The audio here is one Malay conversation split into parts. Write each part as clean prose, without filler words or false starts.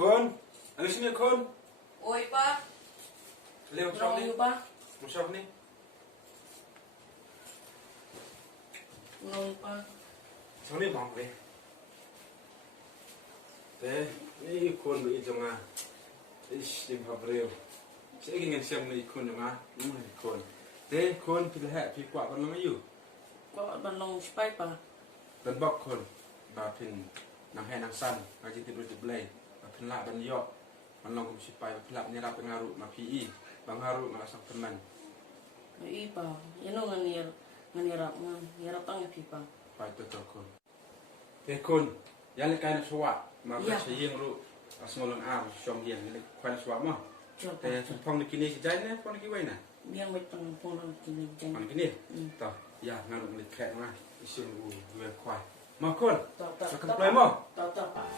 Kun, ano sini Kun? Oi, Pak. Lewat Berapa ni. you, Pak? Masuk ni. Ngon, Pak. Sini bang ni. Ni Kun beri jonga. Ish, dim habreu. Saya ingin siam ni Kun jonga. Kun. Kun pilih hak pilih kuat kan nama you. Kok banong spy, Pak? Dan bok Kun. Bapin nang hai nang san. Ngaji tidur di belai. Bapin lak ban yok. Man long kum sipai bapin lak nyerap pengaruh ma PE. Bang haru ngalasang teman. Iya, Pak. Yan o nganirap nga. Hirap ang ipi, Pak. Pai tu Kun. Kun, yang lekay na suwa. Ya. Maka siyeng ru asmolong am syom yen lek kwan suwa mo. Sure, Pak. Pong ni kini si jay na pong ni kiway na. Biang may pangpong ng kinigyan. Pong ni kini. To, ya ngarung lek kek ma. Isyeng u dua kwai. Mo Kun. Sakan play mo. Tau, Pak.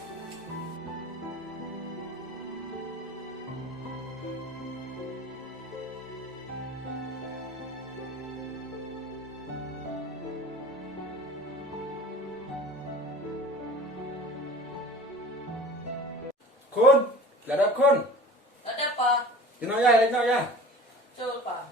Kun, lada Kun. Ada, Pak. Ino ya. Sure, Pak.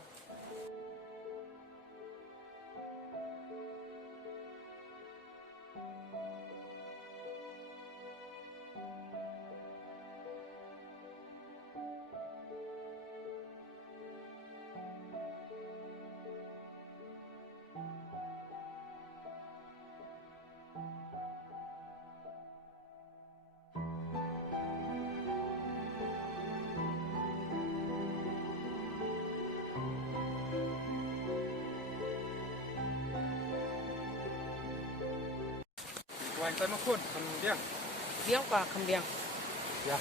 Wai tay mo Kun, kan biang. Biang, Pak. Kambiang. Ya.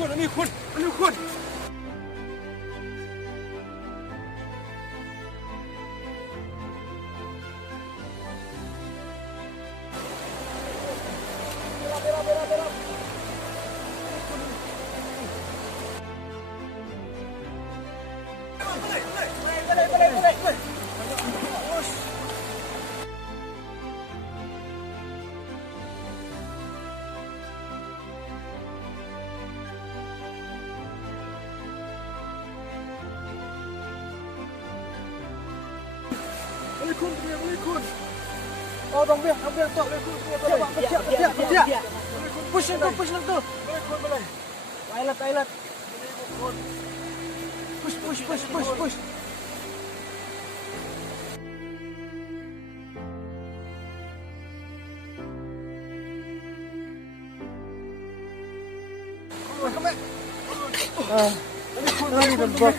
Ani Kun. Kun. Oh, dong biang tok Kun. Bersiap. Push lang tu. Kun boleh. Toilet. Push. Come back. Kun,